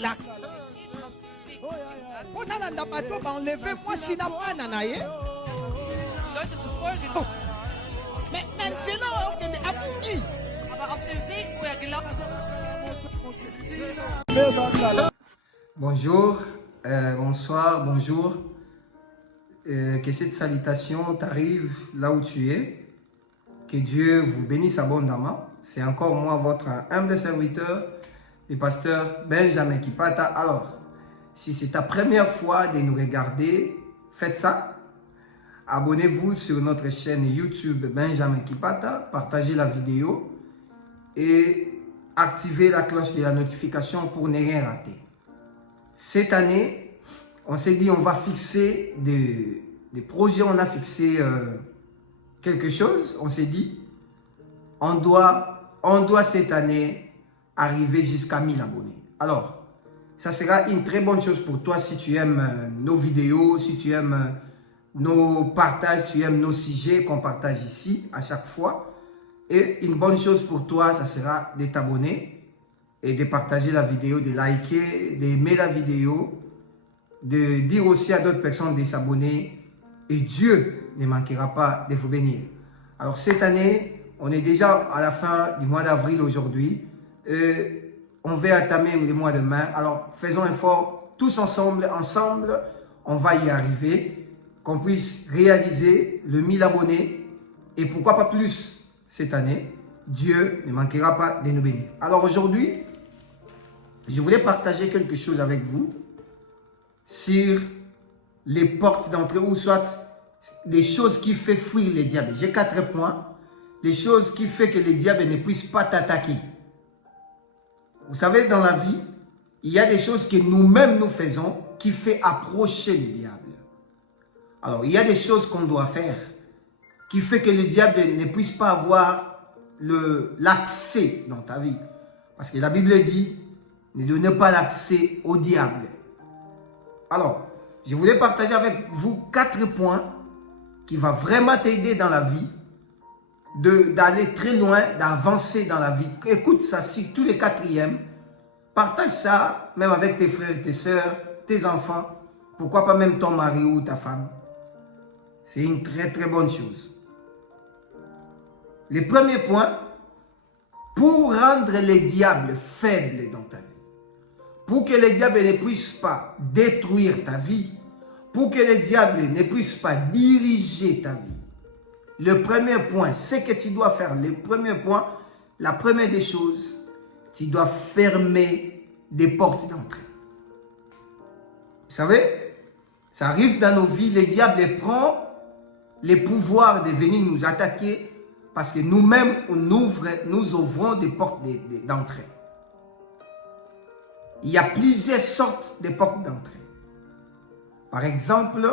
la enlevez-moi si n'a pas nanaye. Leute zu folgen. Mais Nanzena a abungi. Aber auf dem Weg, wo er gelaufen ist. Bonjour, bonsoir, bonjour. Que cette salutation t'arrive là où tu es. Que Dieu vous bénisse abondamment. C'est encore moi, votre humble serviteur, le pasteur Benjamin Kipata. Alors, si c'est ta première fois de nous regarder, faites ça. Abonnez-vous sur notre chaîne YouTube Benjamin Kipata. Partagez la vidéo et activez la cloche de la notification pour ne rien rater. Cette année, on s'est dit on va fixer des projets, on a fixé quelque chose. On s'est dit on doit cette année arriver jusqu'à 1000 abonnés. Alors, ça sera une très bonne chose pour toi si tu aimes nos vidéos, si tu aimes nos partages, tu aimes nos sujets qu'on partage ici à chaque fois. Et une bonne chose pour toi, ça sera de t'abonner et de partager la vidéo, de liker, d'aimer la vidéo, de dire aussi à d'autres personnes de s'abonner. Et Dieu ne manquera pas de vous bénir. Alors cette année, on est déjà à la fin du mois d'avril aujourd'hui. On va entamer le mois de mai. Alors faisons un effort tous ensemble, on va y arriver. Qu'on puisse réaliser le 1000 abonnés et pourquoi pas plus cette année. Dieu ne manquera pas de nous bénir. Alors aujourd'hui, je voulais partager quelque chose avec vous sur les portes d'entrée ou soit des choses qui font fuir les diables. J'ai 4 points. Les choses qui font que les diables ne puissent pas t'attaquer. Vous savez, dans la vie, il y a des choses que nous-mêmes nous faisons qui font approcher les diables. Alors, il y a des choses qu'on doit faire qui fait que le diable ne puisse pas avoir l'accès dans ta vie. Parce que la Bible dit, ne donnez pas l'accès au diable. Alors, je voulais partager avec vous 4 points qui vont vraiment t'aider dans la vie, d'aller très loin, d'avancer dans la vie. Écoute ça, si tous les 4e, partage ça même avec tes frères, tes soeurs, tes enfants, pourquoi pas même ton mari ou ta femme. C'est une très très bonne chose. Le premier point, pour rendre les diables faibles dans ta vie, pour que les diables ne puissent pas détruire ta vie, pour que les diables ne puissent pas diriger ta vie, le premier point, c'est que tu dois faire, le premier point, la première des choses, tu dois fermer des portes d'entrée. Vous savez, ça arrive dans nos vies, les diables prennent les pouvoirs de venir nous attaquer parce que nous-mêmes, nous ouvrons des portes d'entrée. Il y a plusieurs sortes de portes d'entrée. Par exemple,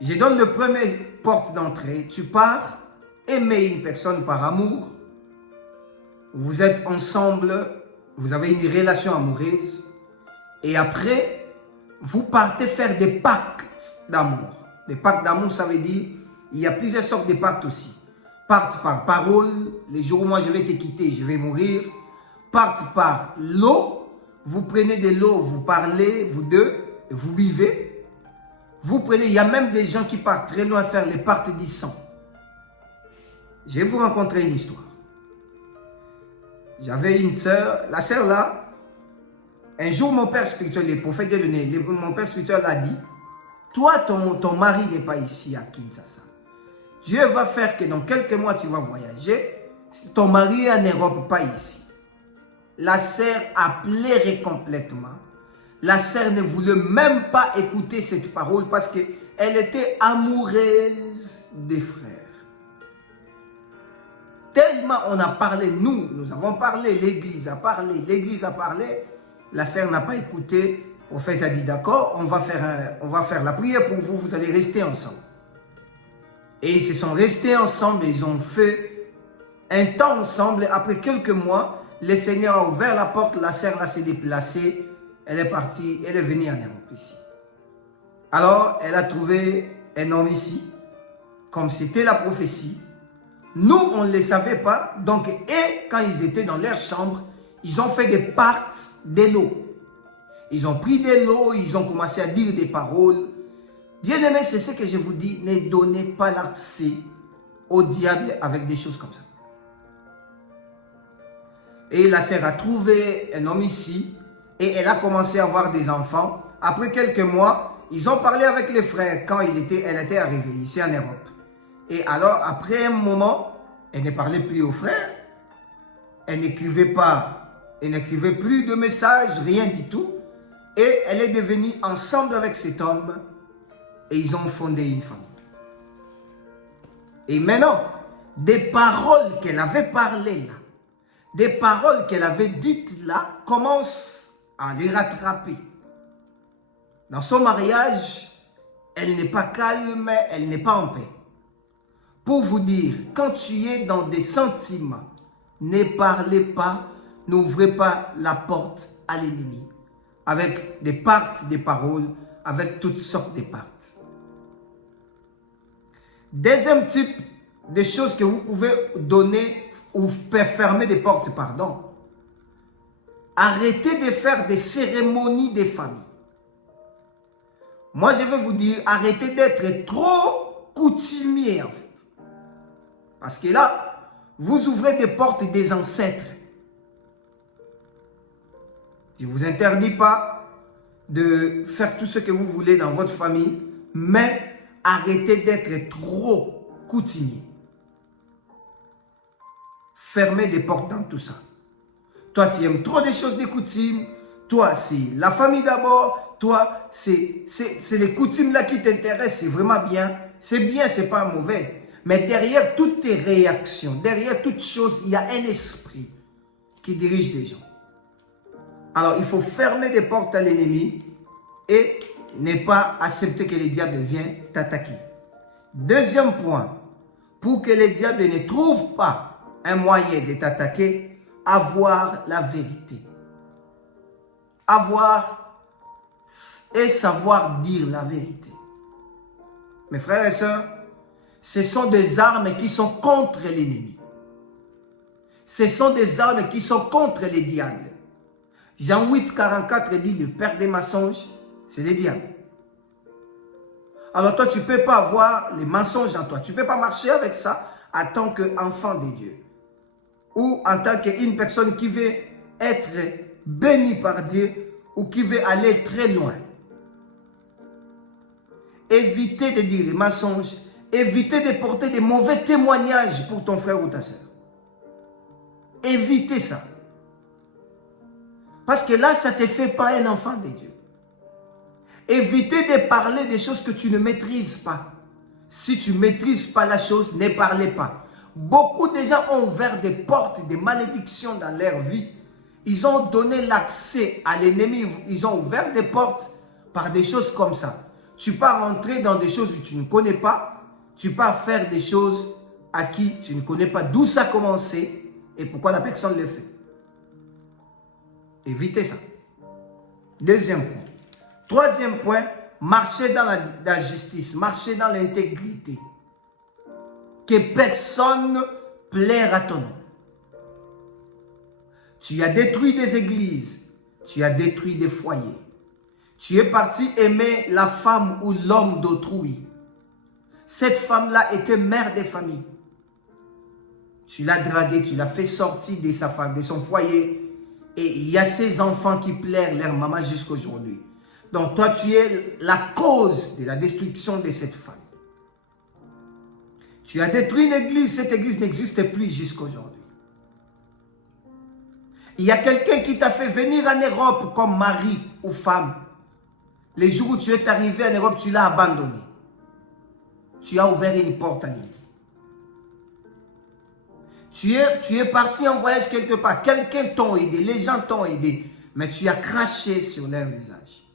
je donne le premier porte d'entrée. Tu pars aimer une personne par amour. Vous êtes ensemble, vous avez une relation amoureuse. Et après, vous partez faire des pactes d'amour. Les pactes d'amour, ça veut dire, il y a plusieurs sortes de pactes aussi. Pacte par parole, les jours où moi je vais te quitter, je vais mourir. Pacte par l'eau, vous prenez de l'eau, vous parlez, vous deux, vous buvez. Vous prenez, il y a même des gens qui partent très loin faire les pactes du sang. Je vais vous rencontrer une histoire. J'avais une sœur, la sœur là, un jour mon père spirituel, le prophète de donné, mon père spirituel a dit, toi ton mari n'est pas ici à Kinshasa. Dieu va faire que dans quelques mois tu vas voyager, ton mari est en Europe, pas ici. La sœur a pleuré complètement. La sœur ne voulait même pas écouter cette parole parce qu'elle était amoureuse des frères. Tellement on a parlé, nous avons parlé, l'église a parlé, la sœur n'a pas écouté. Le prophète a dit d'accord, on va faire la prière pour vous, vous allez rester ensemble. Et ils se sont restés ensemble, ils ont fait un temps ensemble. Après quelques mois, le Seigneur a ouvert la porte, la sœur s'est déplacée, elle est partie, elle est venue en Europe ici. Alors, elle a trouvé un homme ici, comme c'était la prophétie. Nous, on ne le savait pas. Donc, et quand ils étaient dans leur chambre, ils ont fait des pactes d'élo. Ils ont pris de l'eau, ils ont commencé à dire des paroles. Bien-aimés, c'est ce que je vous dis, ne donnez pas l'accès au diable avec des choses comme ça. Et la sœur a trouvé un homme ici et elle a commencé à avoir des enfants. Après quelques mois, ils ont parlé avec les frères quand elle était arrivée ici en Europe. Et alors, après un moment, elle ne parlait plus aux frères. Elle n'écrivait pas, elle n'écrivait plus de messages, rien du tout. Et elle est devenue ensemble avec cet homme et ils ont fondé une famille. Et maintenant, des paroles qu'elle avait parlées là, des paroles qu'elle avait dites là, commencent à les rattraper. Dans son mariage, elle n'est pas calme, elle n'est pas en paix. Pour vous dire, quand tu es dans des sentiments, ne parlez pas, n'ouvrez pas la porte à l'ennemi. Avec des pactes, des paroles, avec toutes sortes de pactes. Deuxième type de choses que vous pouvez donner ou fermer des portes, pardon. Arrêtez de faire des cérémonies des familles. Moi, je vais vous dire, arrêtez d'être trop coutumier, en fait. Parce que là, vous ouvrez des portes des ancêtres. Je ne vous interdis pas de faire tout ce que vous voulez dans votre famille, mais arrêtez d'être trop coutumier. Fermez des portes dans tout ça. Toi, tu aimes trop des choses des coutumes. Toi, c'est la famille d'abord. Toi, c'est les coutumes là qui t'intéressent. C'est vraiment bien. C'est bien, c'est pas mauvais. Mais derrière toutes tes réactions, derrière toute chose, il y a un esprit qui dirige les gens. Alors, il faut fermer des portes à l'ennemi et ne pas accepter que le diable vienne t'attaquer. Deuxième point, pour que le diable ne trouve pas un moyen de t'attaquer, avoir la vérité. Avoir et savoir dire la vérité. Mes frères et sœurs, ce sont des armes qui sont contre l'ennemi. Ce sont des armes qui sont contre les diables. Jean 8, 44 dit le père des mensonges, c'est le diable. Alors toi, tu ne peux pas avoir les mensonges en toi. Tu ne peux pas marcher avec ça en tant qu'enfant de Dieu. Ou en tant qu'une personne qui veut être bénie par Dieu ou qui veut aller très loin. Évitez de dire les mensonges. Évitez de porter des mauvais témoignages pour ton frère ou ta soeur. Évitez ça. Parce que là, ça ne te fait pas un enfant de Dieu. Évitez de parler des choses que tu ne maîtrises pas. Si tu ne maîtrises pas la chose, ne parlez pas. Beaucoup de gens ont ouvert des portes, des malédictions dans leur vie. Ils ont donné l'accès à l'ennemi. Ils ont ouvert des portes par des choses comme ça. Tu peux rentrer dans des choses que tu ne connais pas. Tu peux faire des choses à qui tu ne connais pas d'où ça a commencé et pourquoi la personne le fait. Évitez ça. Deuxième point. Troisième point, marchez dans la justice, marchez dans l'intégrité. Que personne plaire à ton nom. Tu as détruit des églises, tu as détruit des foyers. Tu es parti aimer la femme ou l'homme d'autrui. Cette femme-là était mère des familles. Tu l'as draguée, tu l'as fait sortir de sa femme, de son foyer. Et il y a ces enfants qui plairent leur maman jusqu'à aujourd'hui. Donc toi, tu es la cause de la destruction de cette famille. Tu as détruit une église, cette église n'existe plus jusqu'à aujourd'hui. Il y a quelqu'un qui t'a fait venir en Europe comme mari ou femme. Les jours où tu es arrivé en Europe, tu l'as abandonné. Tu as ouvert une porte à lui. Tu es parti en voyage quelque part. Quelqu'un t'a aidé, les gens t'ont aidé. Mais tu as craché sur leur visage.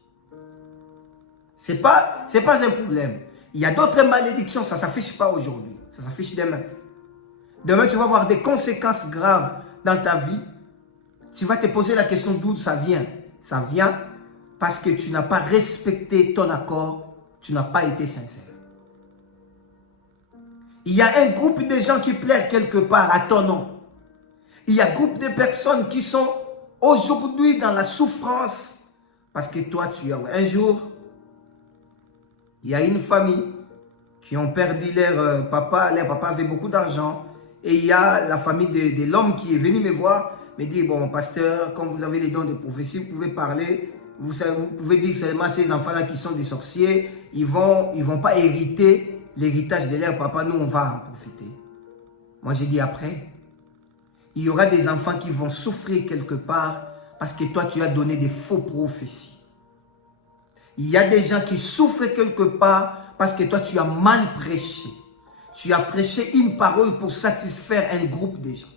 Ce n'est pas un problème. Il y a d'autres malédictions, ça ne s'affiche pas aujourd'hui. Ça s'affiche demain. Demain, tu vas avoir des conséquences graves dans ta vie. Tu vas te poser la question d'où ça vient. Ça vient parce que tu n'as pas respecté ton accord. Tu n'as pas été sincère. Il y a un groupe de gens qui plairent quelque part à ton nom. Il y a un groupe de personnes qui sont aujourd'hui dans la souffrance, parce que toi tu as un jour, il y a une famille qui ont perdu leur papa avait beaucoup d'argent, et il y a la famille de l'homme qui est venu me voir, me dit, bon pasteur, comme vous avez les dons de prophétie, vous pouvez parler, vous pouvez dire seulement ces enfants-là qui sont des sorciers, ils vont pas hériter l'héritage de leur papa, nous on va en profiter. Moi j'ai dit après, il y aura des enfants qui vont souffrir quelque part parce que toi tu as donné des faux prophéties. Il y a des gens qui souffrent quelque part parce que toi tu as mal prêché. Tu as prêché une parole pour satisfaire un groupe de gens.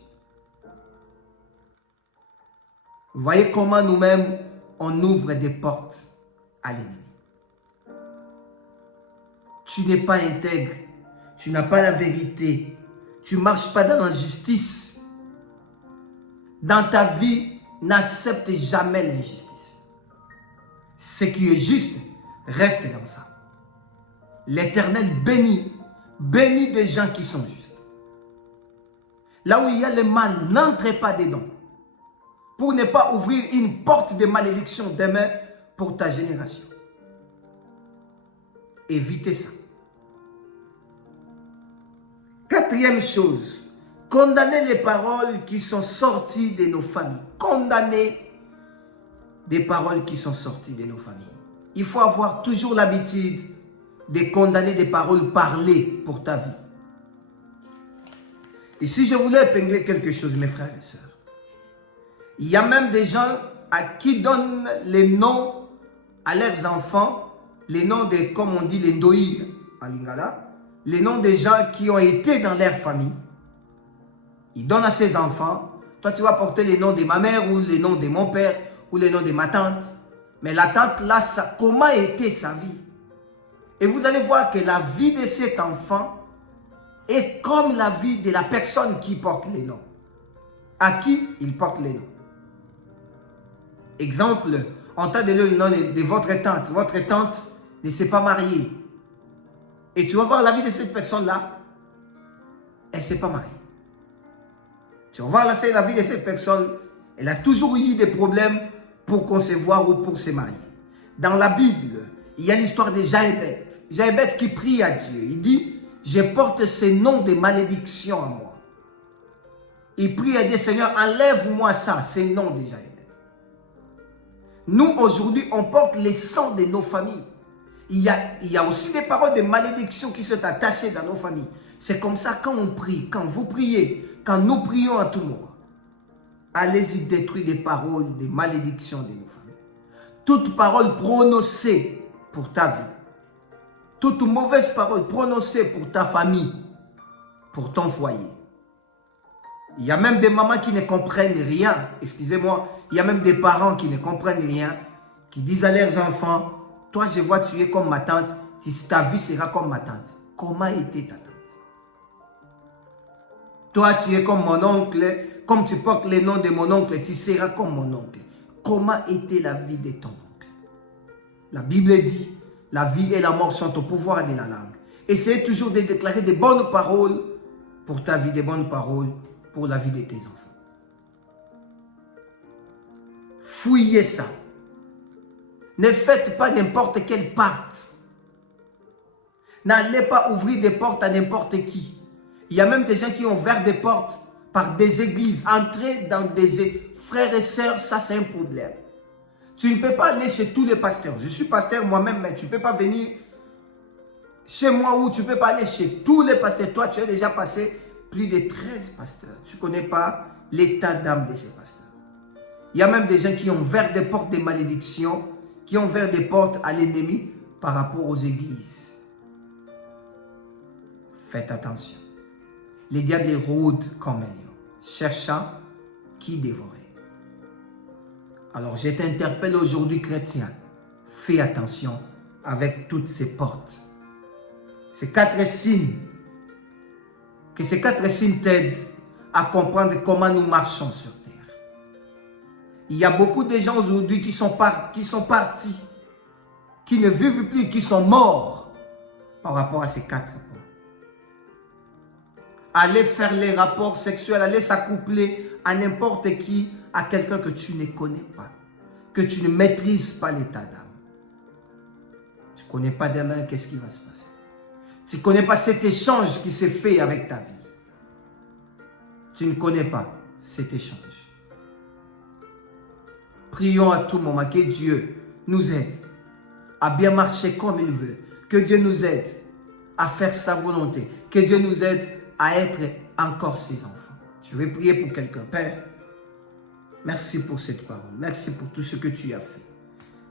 Vous voyez comment nous-mêmes on ouvre des portes à l'ennemi. Tu n'es pas intègre, tu n'as pas la vérité, tu ne marches pas dans la justice. Dans ta vie, n'accepte jamais l'injustice. Ce qui est juste, reste dans ça. L'Éternel bénit des gens qui sont justes. Là où il y a le mal, n'entrez pas dedans. Pour ne pas ouvrir une porte de malédiction demain pour ta génération. Évitez ça. Quatrième chose, condamnez les paroles qui sont sorties de nos familles. Condamnez des paroles qui sont sorties de nos familles. Il faut avoir toujours l'habitude de condamner des paroles parlées pour ta vie. Et si je voulais épingler quelque chose, mes frères et sœurs, il y a même des gens à qui donnent les noms à leurs enfants, les noms de, comme on dit, les ndoïs en lingala, les noms des gens qui ont été dans leur famille. Ils donnent à ses enfants. Toi, tu vas porter les noms de ma mère ou les noms de mon père ou les noms de ma tante. Mais la tante, là, comment était sa vie? Et vous allez voir que la vie de cet enfant est comme la vie de la personne qui porte les noms. À qui il porte les noms. Exemple, on t'a donné le nom de votre tante. Votre tante ne s'est pas mariée. Et tu vas voir la vie de cette personne-là. Elle ne s'est pas mariée. Tu vas voir la vie de cette personne. Elle a toujours eu des problèmes pour concevoir ou pour se marier. Dans la Bible, il y a l'histoire de Jaébet. Jaébet qui prie à Dieu. Il dit, je porte ces noms de malédiction à moi. Il prie à Dieu, Seigneur, enlève-moi ça, ces noms de Jaébet. Nous, aujourd'hui, on porte les sangs de nos familles. Il y a aussi des paroles de malédiction qui sont attachées dans nos familles. C'est comme ça quand on prie, quand vous priez, quand nous prions à tout moment. Allez-y détruire des paroles de malédiction de nos familles. Toute parole prononcée pour ta vie. Toute mauvaise parole prononcée pour ta famille, pour ton foyer. Il y a même des mamans qui ne comprennent rien. Excusez-moi, il y a même des parents qui ne comprennent rien, qui disent à leurs enfants, toi je vois tu es comme ma tante, ta vie sera comme ma tante. Comment était ta tante? Toi tu es comme mon oncle, comme tu portes les noms de mon oncle, tu seras comme mon oncle. Comment était la vie de ton oncle? La Bible dit, la vie et la mort sont au pouvoir de la langue. Essayez toujours de déclarer des bonnes paroles pour ta vie, des bonnes paroles pour la vie de tes enfants. Fouillez ça. Ne faites pas n'importe quelle porte. N'allez pas ouvrir des portes à n'importe qui. Il y a même des gens qui ont ouvert des portes par des églises. Entrer dans des... Frères et sœurs, ça c'est un problème. Tu ne peux pas aller chez tous les pasteurs. Je suis pasteur moi-même, mais tu ne peux pas venir chez moi ou tu ne peux pas aller chez tous les pasteurs. Toi, tu as déjà passé plus de 13 pasteurs. Tu ne connais pas l'état d'âme de ces pasteurs. Il y a même des gens qui ont ouvert des portes de malédiction, qui ont ouvert des portes à l'ennemi par rapport aux églises. Faites attention. Les diables rôdent comme un lion, cherchant qui dévorer. Alors je t'interpelle aujourd'hui, chrétien. Fais attention avec toutes ces portes. Ces 4 signes. Que ces 4 signes t'aident à comprendre comment nous marchons sur terre. Il y a beaucoup de gens aujourd'hui qui sont partis, qui ne vivent plus, qui sont morts par rapport à ces 4 points. Aller faire les rapports sexuels, aller s'accoupler à n'importe qui, à quelqu'un que tu ne connais pas, que tu ne maîtrises pas l'état d'âme. Tu ne connais pas demain, qu'est-ce qui va se passer? Tu ne connais pas cet échange qui s'est fait avec ta vie. Tu ne connais pas cet échange. Prions à tout moment que Dieu nous aide à bien marcher comme il veut. Que Dieu nous aide à faire sa volonté. Que Dieu nous aide à être encore ses enfants. Je vais prier pour quelqu'un. Père, merci pour cette parole. Merci pour tout ce que tu as fait.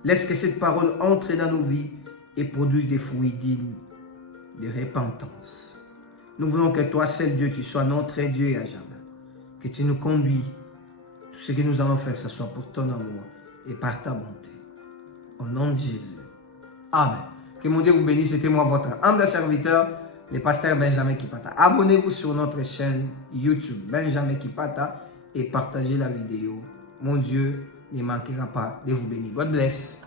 Laisse que cette parole entre dans nos vies et produise des fruits dignes de repentance. Nous voulons que toi, seul Dieu, tu sois notre Dieu à jamais. Que tu nous conduis. Tout ce que nous allons faire, ce soit pour ton amour et par ta bonté. Au nom de Jésus. Amen. Que mon Dieu vous bénisse. C'était moi, votre humble serviteur, le pasteur Benjamin Kipata. Abonnez-vous sur notre chaîne YouTube, Benjamin Kipata, et partagez la vidéo. Mon Dieu ne manquera pas de vous bénir. God bless.